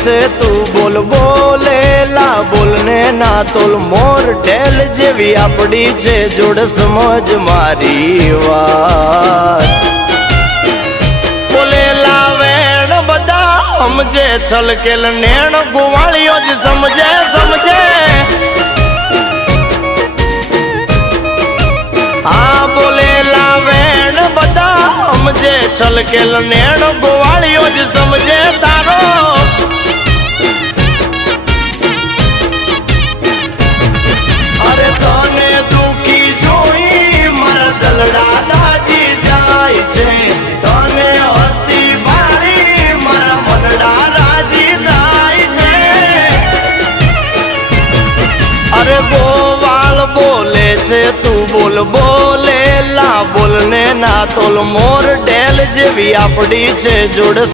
છે તું બોલ બોલેલા બોલને ના તોલ મોર ઢેલ જેવી આપડી છે જોડ સમજ મારી વાત બોલેલા વેણ બધા સમજે છલકેલ નેણ ગોવાળીઓ જ સમજે સમજે હા બોલેલા વેણ બધા સમજે છલકેલ નેણ ગોવાળીઓ જ સમજે તારો અરે તને દુખી જોઈ મારા દલડા દાજી જાય છે તને હસ્તી ભાળી મારા મનડા રાજી થાય છે અરે ગોવાળ બોલે છે તું બોલ બોલેલા બોલને ના તોલ મોર ઢેલ જેવી આપડી છે જોડ